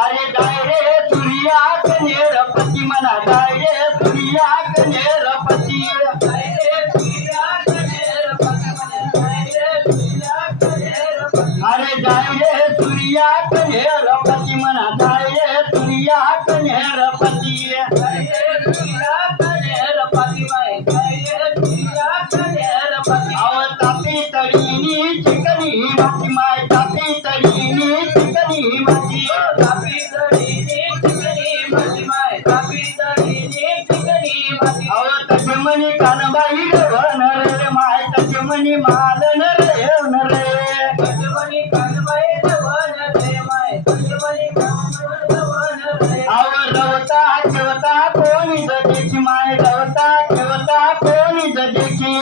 अरे गाय रे सूर्या कनेरपती म्हणा गाय रे सूर्या कनेरपती अरे गाय रे सूर्या कनेरपती म्हणा गाय रे सूर्या कनेरपती अव तापी तळीनी चिकनी माझी माय तापी तळीनी चिकनी माझी अव तसे म्हणी कानबाई वन रे माय तसे म्हणी मालन रे अव रवता ठेवता कोणी देखी माय रवता ठेवता कोणी देखी